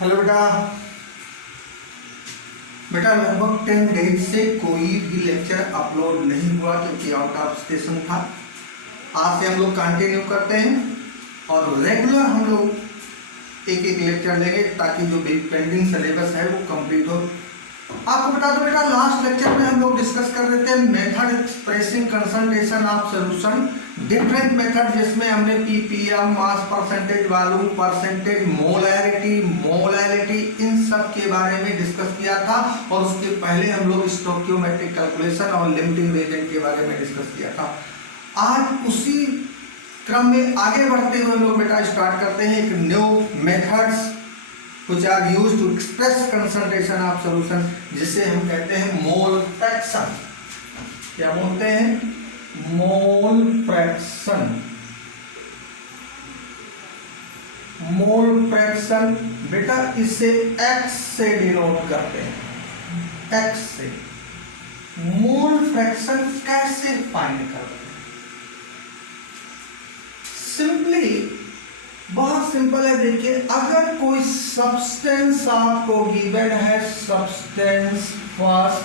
Hello बेटा। बेटा लगभग 10 डेज से कोई भी लेक्चर अपलोड नहीं हुआ क्योंकि आउट ऑफ स्टेशन था। आज से हम लोग कंटिन्यू करते हैं और रेगुलर हम लोग एक एक लेक्चर लेंगे ताकि जो भी पेंडिंग सिलेबस है वो कंप्लीट हो। आपको बता दो बेटा, लास्ट लेक्चर में हम लोग डिस्कस कर रहे थे method expressing concentration of solution, different method जिसमें हमने PPM, mass percentage, volume percentage, molality इन सब के बारे में डिस्कस किया था। और उसके पहले हम लोग स्टोइकियोमेट्रिक कैलकुलेशन और लिमिटिंग रिएजेंट के बारे में डिस्कस किया था। आज उसी क्रम में आगे बढ़ते हुए हम लोग बेटा स्टार्ट करते हैं एक new methods which are used to express concentration of solution, जिसे हम कहते हैं मोल फ्रैक्शन। क्या बोलते हैं? Mole fraction. मोल फ्रैक्शन बेटा इसे x से डिनोट करते हैं, x से। मोल फ्रैक्शन कैसे फाइंड करते हैं? सिंपली, बहुत सिंपल है। देखिए, अगर कोई सब्सटेंस आपको गिवन है, सब्सटेंस फर्स्ट,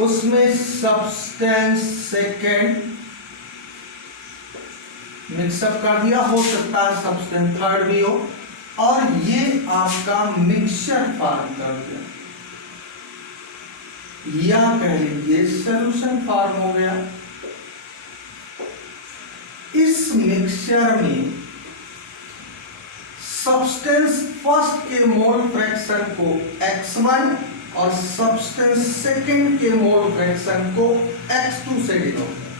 उसमें सब्सटेंस सेकेंड मिक्सअप कर दिया, हो सकता है सब्सटेंस थर्ड भी हो, और ये आपका मिक्सचर फॉर्म कर दिया, या कह लीजिए सॉल्यूशन फॉर्म हो गया। इस मिक्सचर में सब्सटेंस फर्स्ट के मोल फ्रैक्शन को x1 और सब्सटेंस सेकंड के मोल फ्रैक्शन को x2 से डिनोट करें।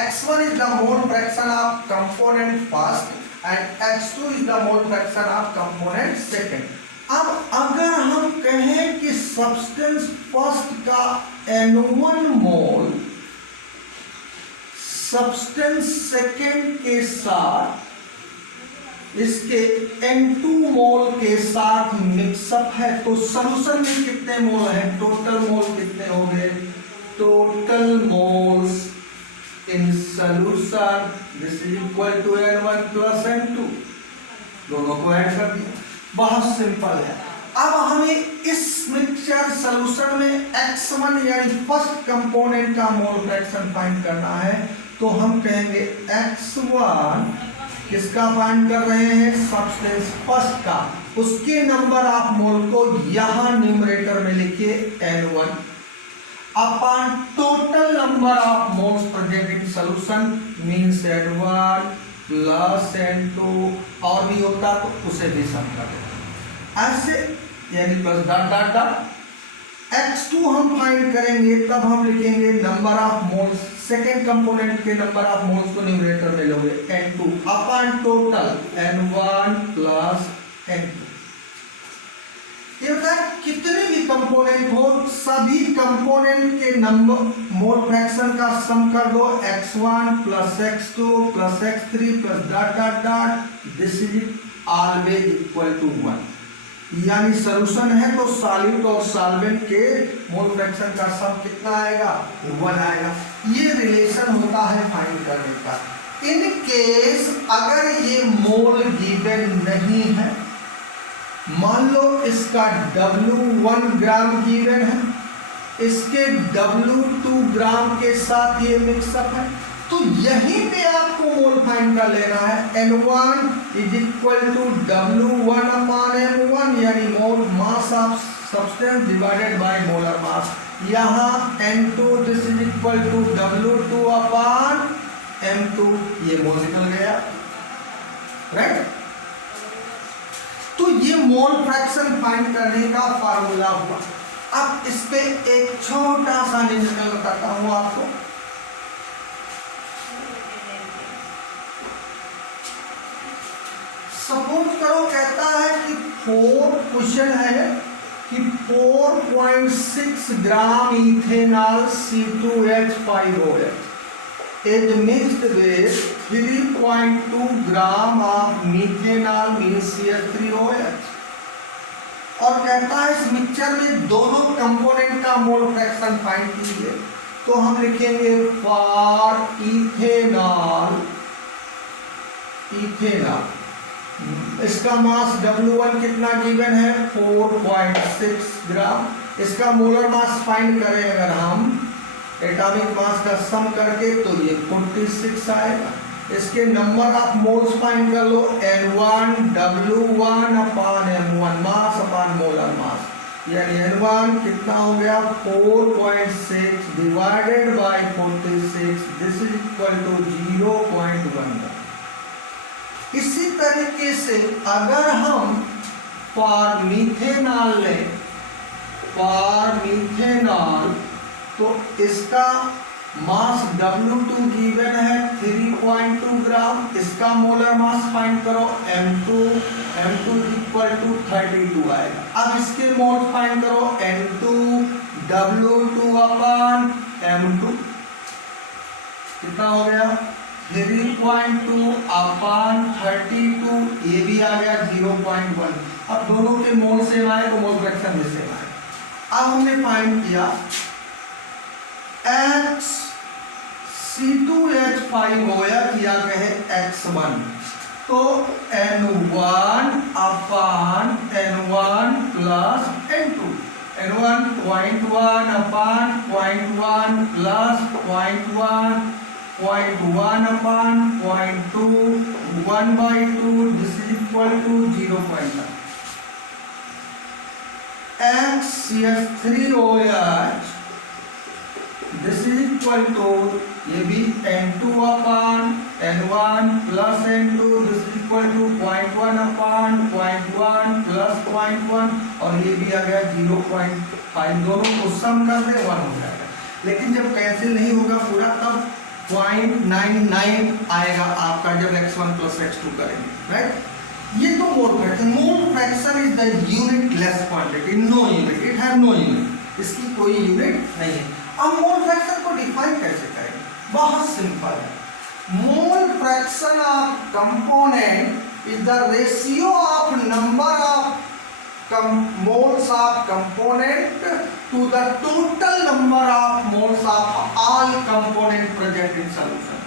x1 is the mole fraction of component first and x2 is the mole fraction of component second। अब अगर हम कहें कि सब्सटेंस फर्स्ट का n1 मोल सब्सटेंस सेकंड के साथ इसके N2 मोल के साथ मिक्सअप है, तो सॉल्यूशन में कितने मोल हैं? टोटल मोल कितने हो गए? Total moles in solution this is equal to N1 plus N2, दोनों को ऐड कर दिया। बहुत सिंपल है। अब हमें इस मिक्सचर सॉल्यूशन में x1 यानी फर्स्ट कंपोनेंट का मोल फ्रैक्शन फाइंड करना है, तो हम कहेंगे x1 किसका फाइंड कर रहे हैं? सब्सटेंस फर्स्ट का। उसके नंबर ऑफ मोल को यहां न्यूमरेटर में लिखिए N1 upon total number of moles present in solution means N1 plus N2, और भी होता तो उसे भी सम कर देना ऐसे, यानी plus dot dot dot. x2 हम फाइंड करेंगे, तब हम लिखेंगे number of moles, second component के नंबर ऑफ मोल्स को न्यूमरेटर में लोगे N2 upon total N1 plus N2। ये बता, कितने भी कंपोनेंट हो सभी कंपोनेंट के नंबर मोल फ्रैक्शन का सम कर दो, x1 plus x2 plus x3 plus dot dot dot, this is always equal to 1। यानी सॉल्यूशन है तो सॉल्यूट और सॉल्वेंट के मोल फ्रैक्शन का सम कितना आएगा? 1 आएगा। ये रिलेशन होता है फाइंड करने का। इन केस अगर ये मोल गिवन नहीं है, मान लो इसका W1 ग्राम गिवन है, इसके W2 ग्राम के साथ ये मिक्सअप है, तो यहीं पे आपको मोल फाइंड कर लेना है। N1 is equal to W1 upon M1, यानी mole mass of substance divided by molar mass. यहाँ N2 this is equal to W2 upon M2, ये मोल निकल गया, राइट। तो ये मोल फ्रैक्शन फाइंड करने का फार्मूला हुआ। अब इस पे एक छोटा सा नियम बताता हूं आपको। सपोज करो, कहता है कि 4 क्वेश्चन है कि 4.6 gram ethanol C2H5OH is mixed with 3.2 gram of methanol means CH3OH, और कहता है इस मिक्सचर में दोनों कंपोनेंट का मोल फ्रैक्शन फाइंड कीजिए। तो हम लिखेंगे फॉर इथेनॉल इसका मास W1 कितना गिवन है 4.6 ग्राम। इसका मोलर मास फाइंड करें अगर हम एटॉमिक मास का सम करके तो ये 46 आएगा। इसके नंबर ऑफ मोल्स फाइंड कर लो, N1 W1 अपान M1 मास अपान मोलर मास, यानी N1 कितना हो गया 4.6 divided by 46, this is equal to 0.1। इसी तरीके से अगर हम फॉर मीथेनॉल लें, फॉर मीथेनॉल तो इसका मास W2 गिवन है 3.2 ग्राम। इसका मोलर मास फाइंड करो M2 इक्वल टू 32 आएगा। अब इसके मोल फाइंड करो N2 W2 अपान M2 कितना हो गया 3.2 अपान 32, ये भी आ गया 0.1। अब दोनों के मोल सेम आए तो मोल फ्रैक्शन भी सेम आए। अब हमने फाइंड किया X C2H5 हो या कहे X1, तो N1 upon N1 plus N2, N1 0.1 upon 0.1 plus 0.1 0.1 upon 0.2 1/2, this is equal to 0.1। X CH3OH this is equal to ये भी N2 upon N1 plus N2, this is equal to 0.1 upon 0.1 plus 0.1, और ये भी आ गया 0.5। दोनों को सम कर दे 1 हो जाएगा। लेकिन जब कैंसिल नहीं होगा पूरा तब 0.99 आएगा आपका जब x1 प्लस x2 करेंगे, राइट। ये तो mole fraction is the unitless quantity, no unit, it have no unit, इसकी कोई यूनिट नहीं है। अब मोल फ्रैक्शन को डिफाइन कैसे करेंगे, बहुत सिंपल है। Mole fraction of component is the ratio of number of moles of component to the total number of moles of all component present in solution।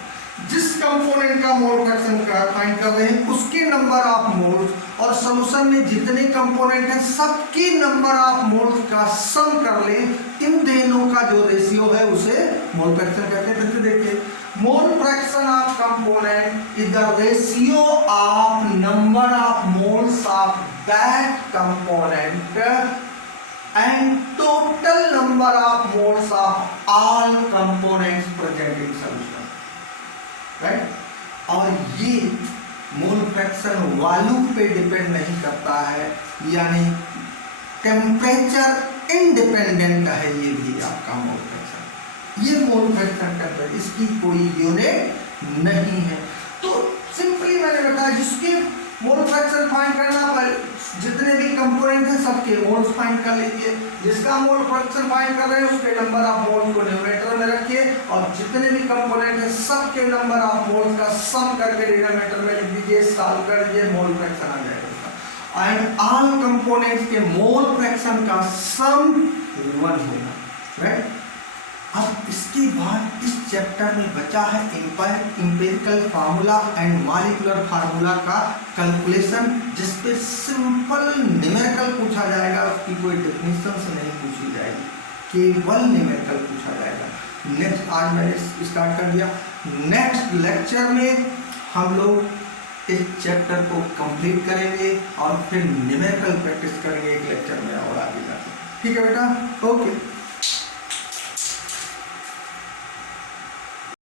जिस कंपोनेंट का मोल फ्रैक्शन फाइंड कर रहे हैं उसके नंबर ऑफ मोल्स और solution में जितने component हैं सबके नंबर ऑफ मोल्स का सम कर ले, इन दोनों का जो रेशियो है उसे मोल फ्रैक्शन कहते हैं। देखिए mole fraction of component is the ratio of number of moles of that component and total number of moles of all components present in solution, right. और ये मोल फ्रैक्शन वॉल्यूम पे depend नहीं करता है, यानी टेम्परेचर इंडिपेंडेंट है ये भी आपका मोल फ्रैक्शन। ये मोल फ्रैक्शन टेम्परेचर, इसकी कोई यूनिट नहीं है। तो सिंपली मैंने बताया जिसके मोल फ्रैक्शन फाइंड करना पड़े, जितने भी कंपोनेंट हैं सबके मोल्स फाइंड कर लीजिए। जिसका मोल फ्रैक्शन फाइंड कर रहे हैं उसके नंबर ऑफ मोल्स को न्यूमरेटर में रखिए और जितने भी कंपोनेंट हैं सबके नंबर ऑफ मोल्स का सम करके डिनोमिनेटर में लिख दीजिए, सॉल्व कर दीजिए, मोल फ्रैक्शन आ जाएगा। एंड ऑल कंपोनेंट्स के मोल फ्रैक्शन का सम 1 होगा, राइट। अब इसके बाद इस चैप्टर में बचा है empirical formula and molecular formula का कैलकुलेशन, जिसपे सिंपल न्यूमेरिकल पूछा जाएगा, उसकी कोई डेफिनेशन से नहीं पूछी जाएगी, केवल न्यूमेरिकल पूछा जाएगा। नेक्स्ट आज मैंने स्टार्ट कर दिया, नेक्स्ट लेक्चर में हम लोग इस चैप्टर को कंप्लीट करेंगे और फिर न्यूमेरिकल प्रैक्टिस करेंगे एक लेक्चर में और आगे जाके, ठीक है बेटा, ओके।